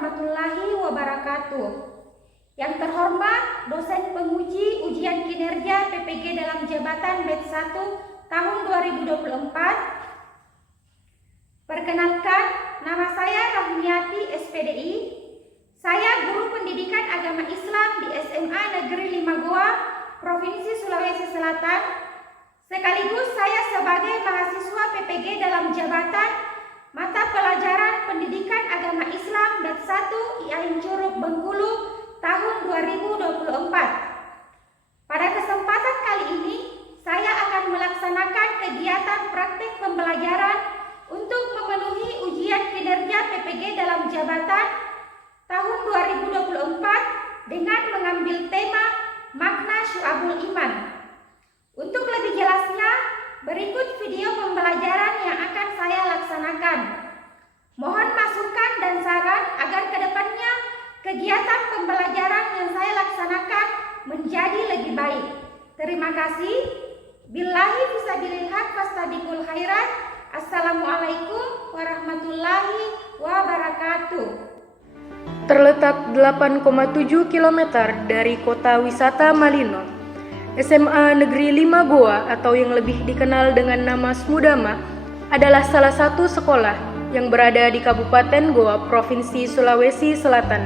warahmatullahi wabarakatuh. Yang terhormat dosen penguji ujian kinerja PPG dalam jabatan batch 1 tahun 2024. Perkenalkan, nama saya Rahmiati SPDI. Saya guru pendidikan agama Islam di SMA Negeri 5 Goa, Provinsi Sulawesi Selatan. Sekaligus saya sebagai mahasiswa PPG dalam jabatan mata pelajaran pendidikan agama Islam batch 1 IAIN Curug Bengkulu tahun 2024. Pada kesempatan kali ini, saya akan melaksanakan kegiatan praktik pembelajaran untuk memenuhi ujian kinerja PPG dalam jabatan tahun 2024 dengan mengambil tema makna syu'abul iman. Untuk lebih jelasnya, berikut video pembelajaran yang akan saya laksanakan. Mohon masukan dan saran agar kedepannya kegiatan pembelajaran yang saya laksanakan menjadi lebih baik. Terima kasih. Billahi fisabilil haq fastabiqul khairat. Assalamualaikum warahmatullahi wabarakatuh. Terletak 8,7 km dari kota wisata Malino, SMA Negeri 5 Goa atau yang lebih dikenal dengan nama Smudama adalah salah satu sekolah yang berada di Kabupaten Goa, Provinsi Sulawesi Selatan.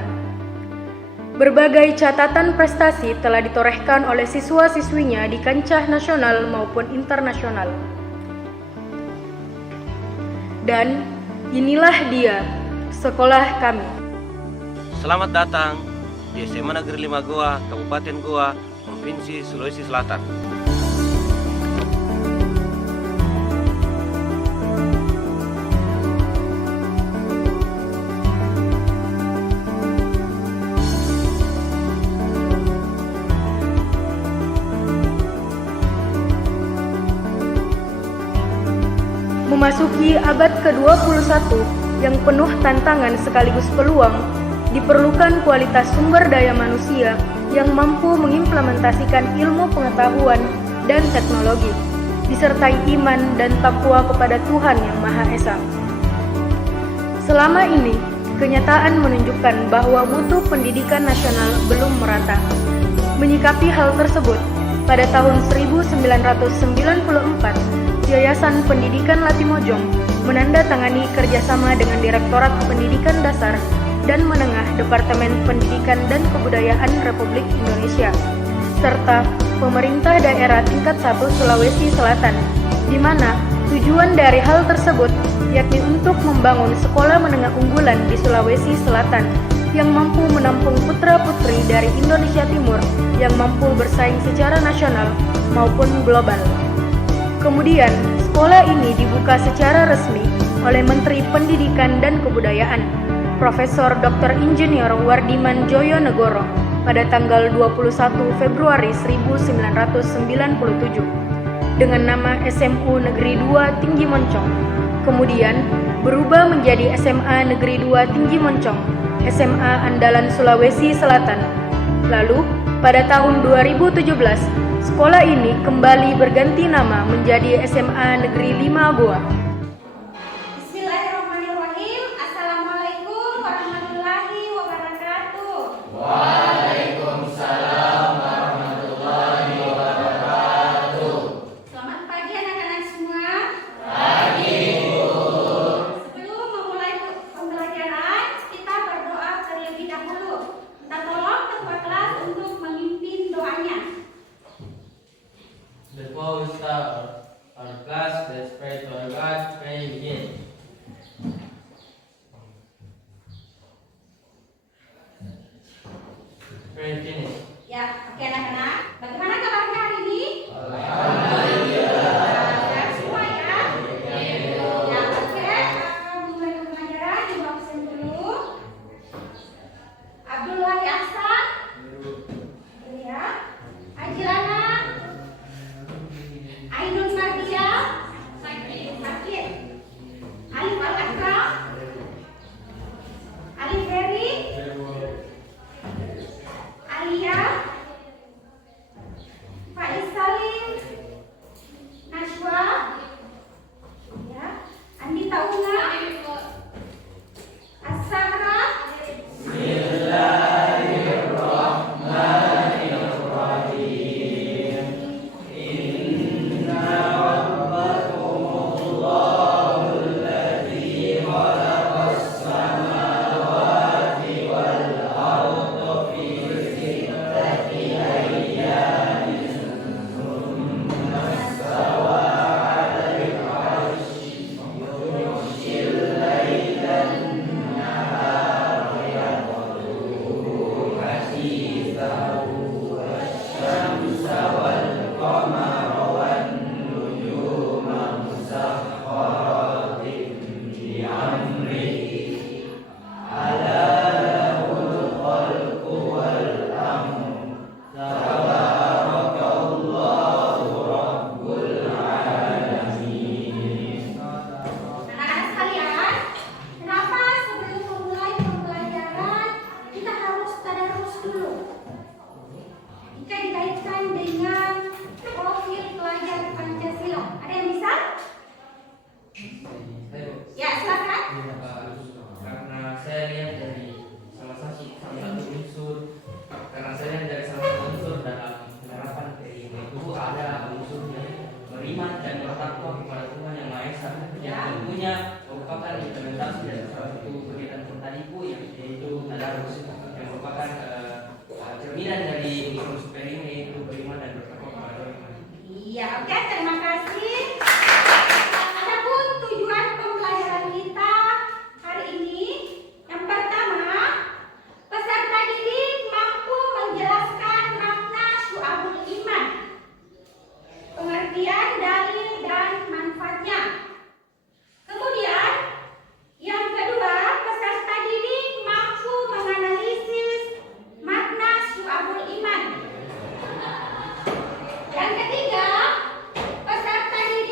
Berbagai catatan prestasi telah ditorehkan oleh siswa-siswinya di kancah nasional maupun internasional. Dan inilah dia, sekolah kami. Selamat datang di SMA Negeri 5 Goa, Kabupaten Goa, Provinsi Sulawesi Selatan. Memasuki abad ke-21 yang penuh tantangan sekaligus peluang, diperlukan kualitas sumber daya manusia yang mampu mengimplementasikan ilmu pengetahuan dan teknologi, disertai iman dan takwa kepada Tuhan Yang Maha Esa. Selama ini, kenyataan menunjukkan bahwa mutu pendidikan nasional belum merata. Menyikapi hal tersebut, pada tahun 1994, Yayasan Pendidikan Latimojong menandatangani kerjasama dengan Direktorat Pendidikan Dasar dan Menengah Departemen Pendidikan dan Kebudayaan Republik Indonesia, serta pemerintah daerah tingkat 1 Sulawesi Selatan, di mana tujuan dari hal tersebut yakni untuk membangun sekolah menengah unggulan di Sulawesi Selatan yang mampu menampung putra-putri dari Indonesia Timur yang mampu bersaing secara nasional maupun global. Kemudian, sekolah ini dibuka secara resmi oleh Menteri Pendidikan dan Kebudayaan, Profesor Dr. Insinyur Wardiman Djojonegoro pada tanggal 21 Februari 1997 dengan nama SMU Negeri 2 Tinggi Moncong. Kemudian berubah menjadi SMA Negeri 2 Tinggi Moncong, SMA Andalan Sulawesi Selatan. Lalu, pada tahun 2017, sekolah ini kembali berganti nama menjadi SMA Negeri 5 Goa. Bismillahirrahmanirrahim. Assalamualaikum warahmatullahi wabarakatuh. Waalaikumsalam warahmatullahi wabarakatuh. Selamat pagi anak-anak semua. Pagi, Bu. Sebelum memulai pembelajaran, kita berdoa terlebih dahulu. Kita tolong ketua kelas untuk memimpin doanya. Before we start our class, let's pray to our God. Pray begin. Pray finish. Ya, oke anak-anak. Bagaimana kabarnya hari ini? Sehat semua ya? Ya, oke. Mulai pembelajaran, coba absen dulu. Abdullah Ahsan. Ya. Ajilana. Ainun Mardia. Sakit. Alif Al-Akram. Alif Heri. Alia. yaitu tadarus yang merupakan cerminan dari usul superior ini, yaitu beriman dan bertakwa kepada Allah. Iya, oke, terima kasih. Adapun tujuan pembelajaran kita hari ini, yang pertama, peserta didik mampu menjelaskan makna syu'abul iman, pengertian dalil dan manfaatnya. Kemudian, yang kedua, peserta didik mampu menganalisis makna syu'abul iman. Yang ketiga, peserta didik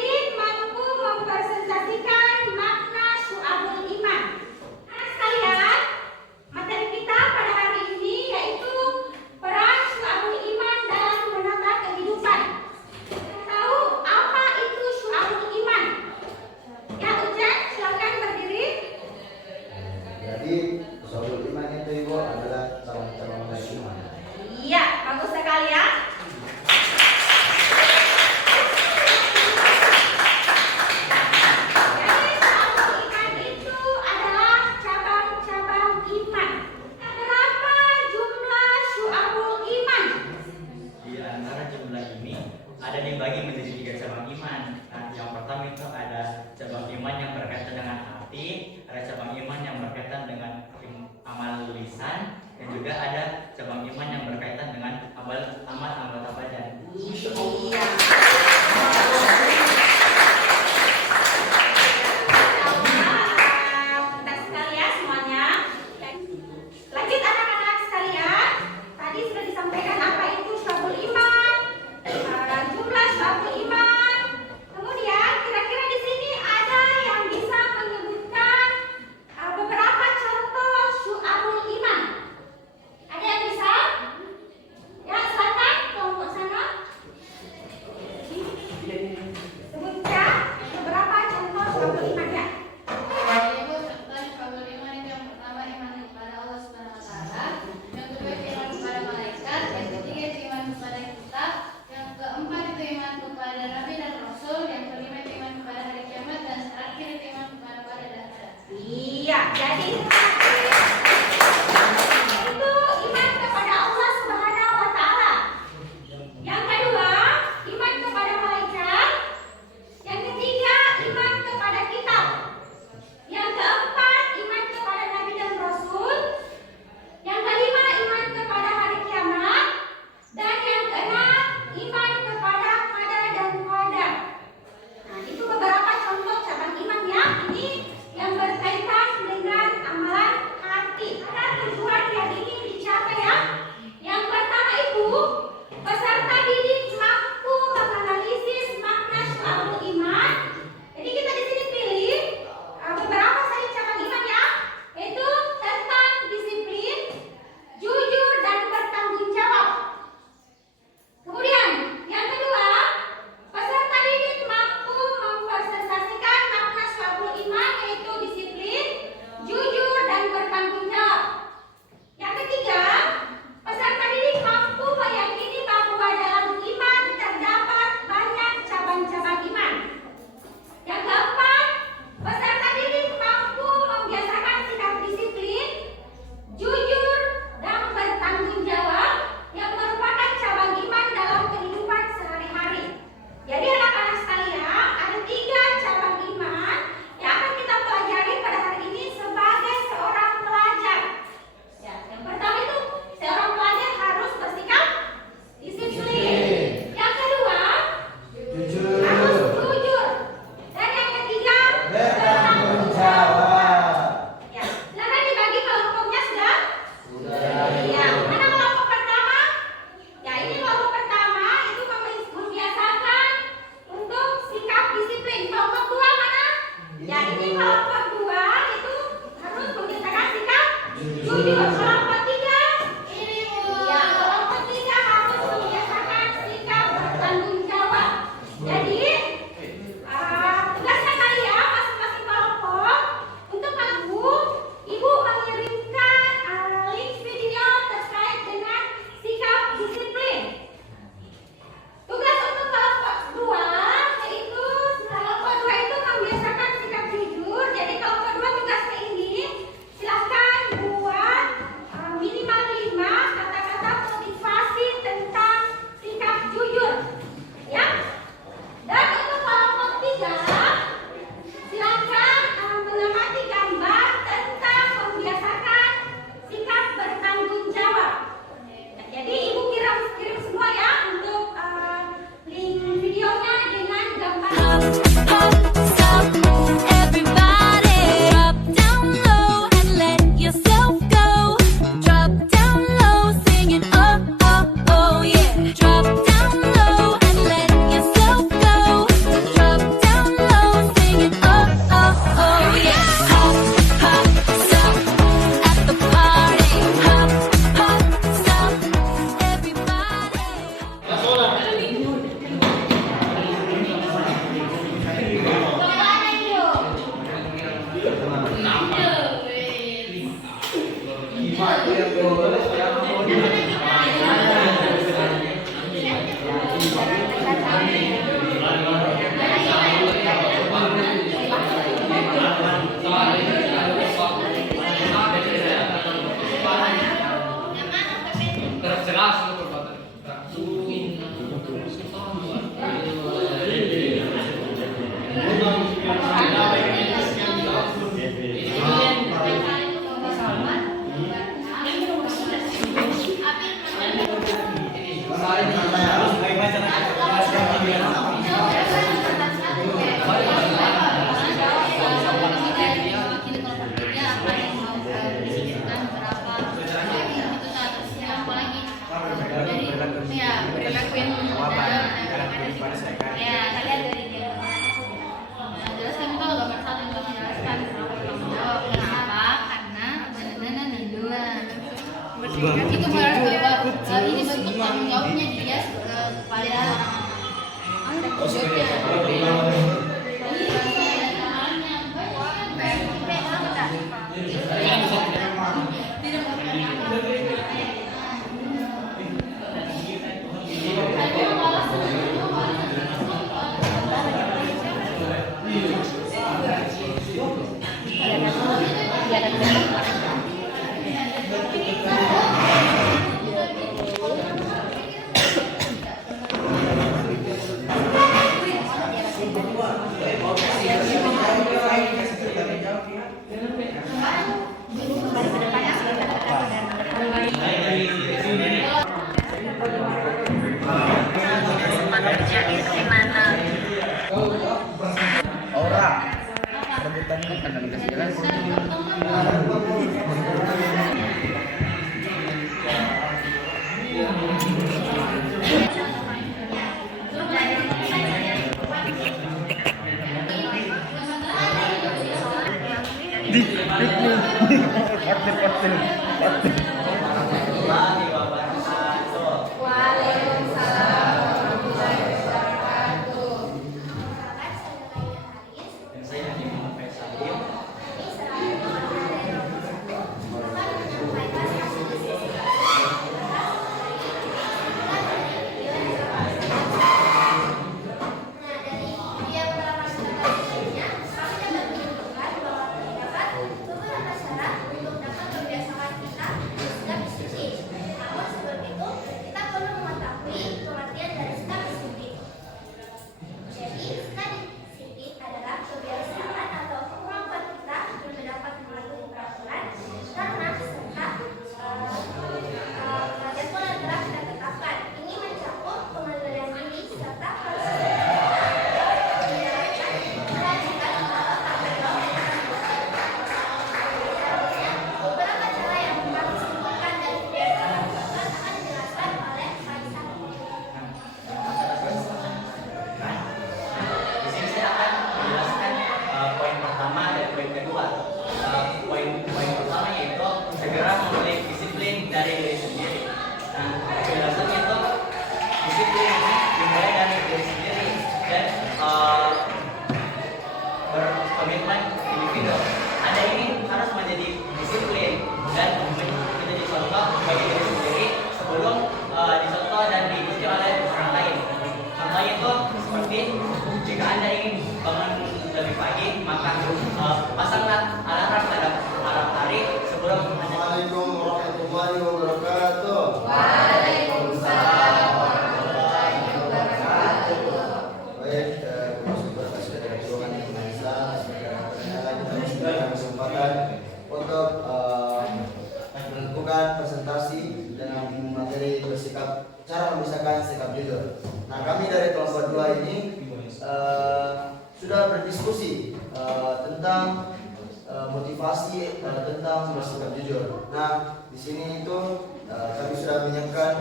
Itu berarti ini bentuk tanggung jawabnya dia kepada berkomitmen individu. Anda ini harus menjadi disiplin dan menjadi contoh bagi diri sendiri sebelum dicontoh dan diikuti oleh orang lain. Contohnya itu seperti jika Anda ingin bangun lebih pagi, maka pasanglah alarm pada malam hari sebelum Anda. Assalamualaikum warahmatullahi wabarakatuh. Waalaikumsalam warahmatullahi wabarakatuh. Baik, berkasih dari Tuhan yang Maha Esa, kita berikan kesempatan untuk menentukan presentasi dengan materi bersikap, cara memisahkan sikap jujur. Nah, kami dari kelompok 2 ini sudah berdiskusi tentang motivasi tentang bersikap jujur. Nah, di sini itu kami sudah menyiapkan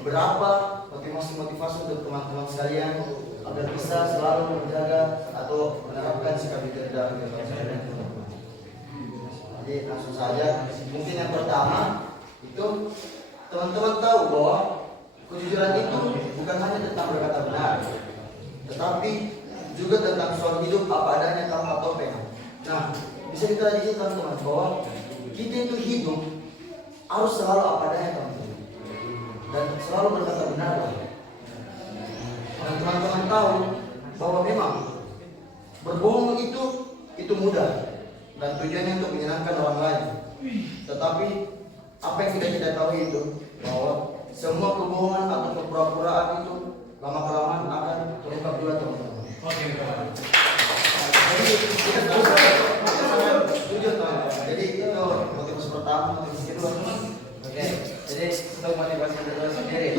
beberapa motivasi untuk teman-teman sekalian agar bisa selalu menjaga atau menerapkan sikap jujur dalam kehidupan sehari-hari. Jadi langsung saja. Mungkin yang pertama itu teman-teman tahu bahwa kejujuran itu bukan hanya tentang berkata benar, tetapi juga tentang soal hidup apa adanya tanpa topeng. Nah, bisa kita lihat teman-teman bahwa kita itu hidup harus selalu apa adanya teman-teman, dan selalu berkata benar. Dan teman-teman tahu bahwa memang berbohong itu mudah dan tujuannya untuk menyenangkan orang lain. Tetapi apa yang kita tahu itu bahwa semua kebohongan atau kepura-puraan itu lama-kelamaan akan terungkap juga teman-teman. Jadi kita jujur teman-teman. Jadi itu motivasi pertama, motivasi kedua. Oke, jadi untuk motivasi kedua sendiri,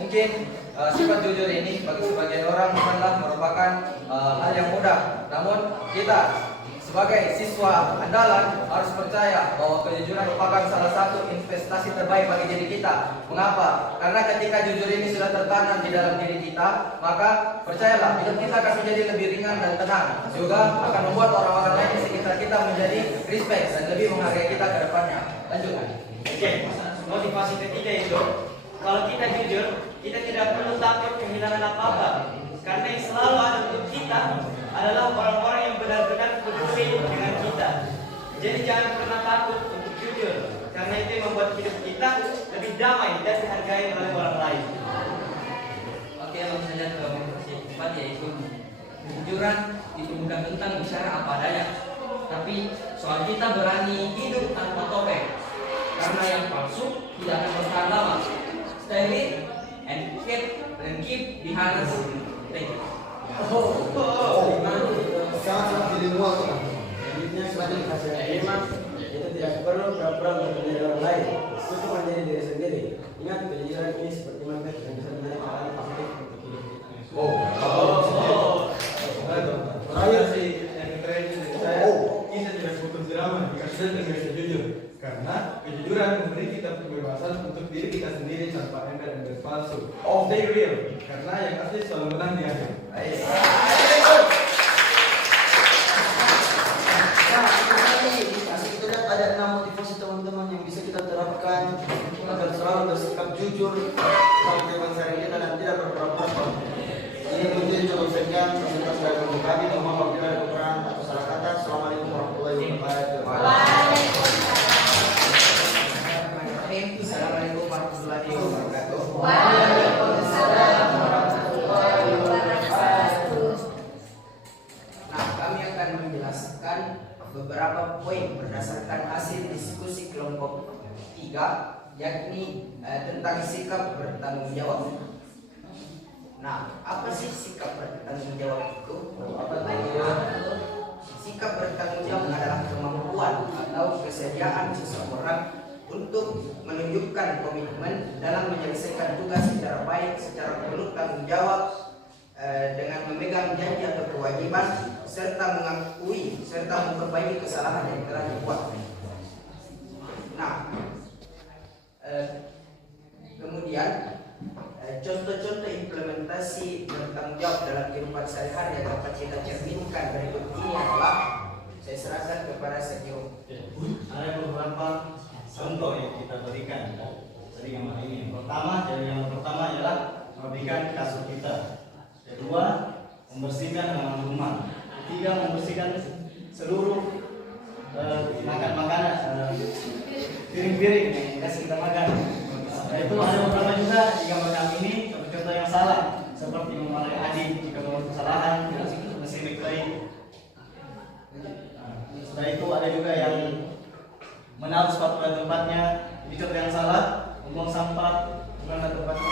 mungkin sifat jujur ini bagi sebagian orang bukanlah merupakan hal yang mudah. Namun kita sebagai siswa andalan harus percaya bahwa kejujuran merupakan salah satu investasi terbaik bagi diri kita. Mengapa? Karena ketika jujur ini sudah tertanam di dalam diri kita, maka percayalah hidup kita akan menjadi lebih ringan dan tenang. Juga akan membuat orang-orang lain di sekitar kita menjadi respect dan lebih menghargai kita ke depannya. Lanjutkan. Oke, motivasi ketiga itu, kalau kita jujur, kita tidak perlu takut kehilangan apa-apa. Karena yang selalu ada untuk kita adalah orang-orang yang benar-benar peduli dengan kita. Jadi jangan pernah takut untuk jujur, karena itu yang membuat hidup kita lebih damai dan dihargai oleh orang lain. Oke, langsung saja ke motivasi keempat, yaitu kejujuran itu bukan tentang bicara apa adanya, tapi soal kita berani hidup tanpa topeng. Karena yang palsu tidak akan bertahan lama. Stay lit and keep behind us. Thank you. Sangat bilingual teman-teman. Memang itu tidak perlu pura-pura menjadi orang lain, untuk menjadi diri sendiri. Ingat, kejujuran ini seperti magnet yang bisa menarik orang aktif untuk hidup kita. Terakhir sih yang terakhir dari saya, kita tidak butuh drama jika sudah terbiasa jujur, karena kejujuran memberi kita kebebasan untuk diri kita sendiri tanpa ember-ember palsu. Stay real, karena yang asli selalu menang di akhir. Kita lihat ada 6 motivasi teman-teman yang bisa kita terapkan agar selalu bersikap jujur sampai bangsa kita dan tidak berpura-pura. Ini menjadi contoh sekian fasilitas dari kami. Mohon maaf apabila ada kekurangan atau salah kata. Assalamualaikum warahmatullahi wabarakatuh. Assalamualaikum warahmatullahi wabarakatuh. Waalaikumsalam warahmatullahi wabarakatuh. Nah, kami akan menjelaskan beberapa poin berdasarkan hasil diskusi kelompok 3, yakni tentang sikap bertanggung jawab. Nah, apa sih sikap bertanggung jawab itu? Sikap bertanggung jawab adalah kemampuan atau kesediaan seseorang untuk menunjukkan komitmen dalam menyelesaikan tugas secara baik, secara penuh tanggung jawab, dengan memegang janji atau kewajiban, serta mengakui serta memperbaiki kesalahan yang telah dibuat. Nah, kemudian contoh-contoh implementasi bertanggung jawab dalam kehidupan sehari-hari yang dapat kita cerminkan berikut ini adalah, saya serahkan kepada Sekiro. Ada beberapa contoh yang kita berikan dari gambar ini. Yang pertama adalah memberikan kasur kita. Kedua, membersihkan halaman rumah. Ketiga, membersihkan seluruh makanan, piring-piring yang kasih kita makan. Itu ada beberapa juga di gambar kami ini contoh yang salah, seperti memarahi adik jika membuat kesalahan, mesti baik-baik. Setelah itu ada juga yang menaruh sepatu pada tempatnya, ini contoh yang salah, membuang sampah bukan pada tempatnya.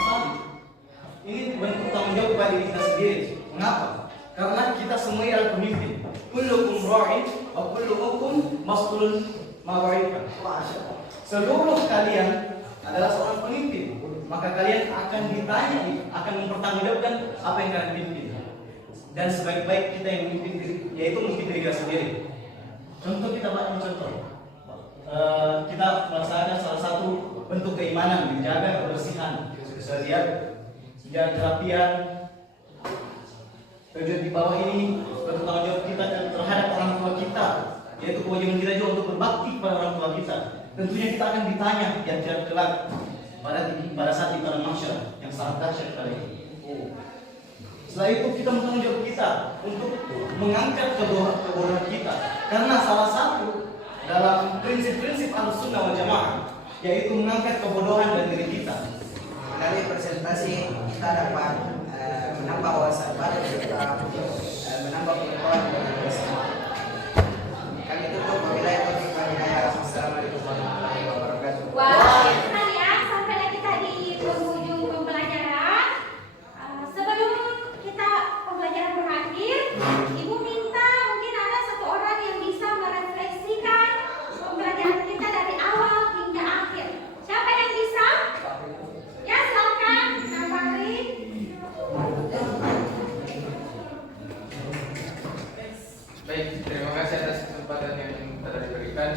Ini bentuk tanggung jawab kepada diri kita sendiri. Mengapa? Karena kita semua adalah pemimpin. Kullukum ra'in wa kullukum mas'ulun ma ra'in. Seluruh kalian adalah seorang pemimpin, maka kalian akan ditanya, akan mempertanggungjawabkan apa yang kalian pimpin. Dan sebaik-baik kita yang memimpin diri, yaitu memimpin diri kita sendiri. Contoh kita buat contoh. Kita melaksanakan salah satu bentuk keimanan, menjaga kebersihan. Bisa lihat jaga kerapian. Tujuan di bawah ini bentuk tanggung jawab kita terhadap orang tua kita, yaitu kewajiban kita juga untuk berbakti kepada orang tua kita. Tentunya kita akan ditanya di akhirat kelak pada saat di padang mahsyar yang sangat dahsyat kali ini. Setelah itu kita bertanggung jawab kita untuk mengangkat kebodohan kita, karena salah satu dalam prinsip-prinsip Ahlussunnah wal Jamaah, yaitu mengangkat kebodohan dari diri kita. Melalui presentasi kita dapat menambah wawasan baru serta menambah pengetahuan dari kita semua. Kami tutup wabillahi taufiq wal hidayah. Wassalamualaikum warahmatullahi wabarakatuh. Wah, senang ya, sampailah kita di penghujung pembelajaran. Sebelum kita pembelajaran berakhir, Ibu minta mungkin ada satu orang yang bisa merefleksikan pembelajaran kita dari awal hingga akhir. Siapa yang bisa? Ya, silakan. Nah, Fakri. Baik, terima kasih atas kesempatan yang telah diberikan.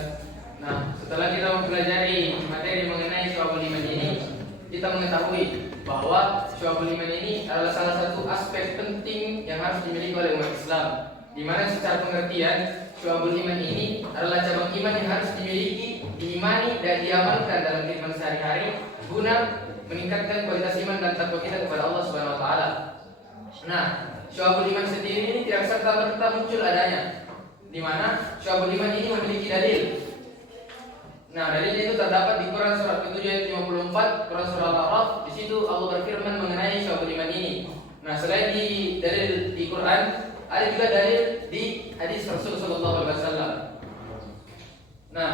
Nah, setelah kita mempelajari materi mengenai Syu'abul Iman ini, kita mengetahui bahwa Syu'abul Iman ini adalah salah satu aspek penting yang harus dimiliki oleh umat Islam. Di mana secara pengertian Syu'abul Iman ini adalah cabang iman yang harus dimiliki, diimani dan diamalkan dalam kehidupan sehari-hari guna meningkatkan kualitas iman dan takwa kita kepada Allah Subhanahu wa taala. Nah, Syu'abul Iman sendiri ini tidak serta-merta muncul adanya, di mana Syu'abul Iman ini memiliki dalil. Nah, dalilnya itu terdapat di Quran surat ke-7 ayat 54, Quran surah Al-A'raf. Di situ Allah berfirman mengenai Syu'abul Iman ini. Nah, selain di dalil di Quran, ada juga dalil di hadis Rasul sallallahu alaihi wasallam. Nah,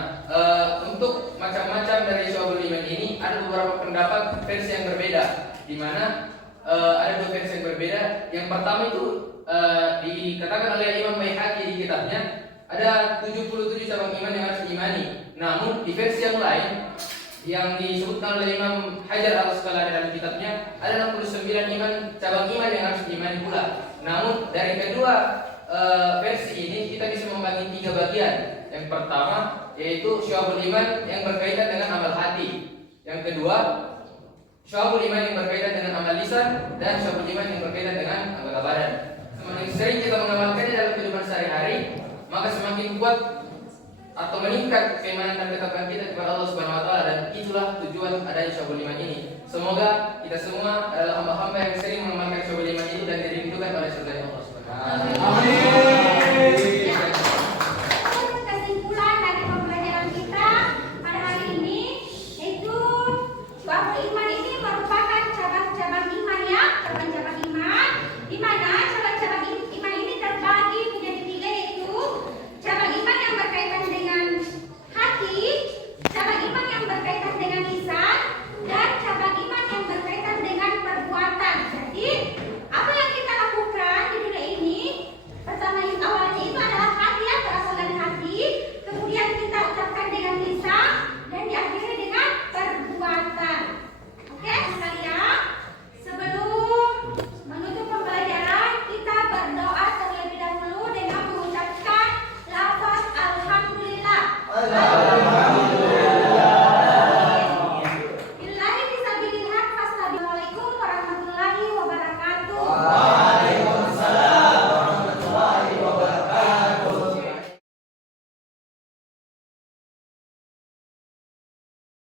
untuk macam-macam dari Syu'abul Iman ini ada beberapa pendapat versi yang berbeda, di mana ada dua versi yang berbeda. Yang pertama itu dikatakan oleh Imam Baihaqi di kitabnya ada 77 cabang iman yang harus diimani. Namun di versi yang lain yang disebutkan oleh Imam Hajar Al-Asqalani dalam kitabnya ada 69 cabang iman yang harus diimani pula. Namun dari kedua versi ini kita bisa membagi 3 bagian. Yang pertama yaitu Syu'abul Iman yang berkaitan dengan amal hati. Yang kedua Syu'abul Iman yang berkaitan dengan amal lisan, dan Syu'abul Iman yang berkaitan dengan anggota badan. Semakin sering kita mengamalkannya dalam kehidupan sehari-hari, maka semakin kuat atau meningkat keimanan dan ketakwaan kita kepada Allah Subhanahu wa taala, dan itulah tujuan adanya Syu'abul Iman ini. Semoga kita semua adalah hamba-hamba yang sering mengamalkan Syu'abul Iman ini dan dirindukan oleh surga Allah Subhanahu wa taala. Amin.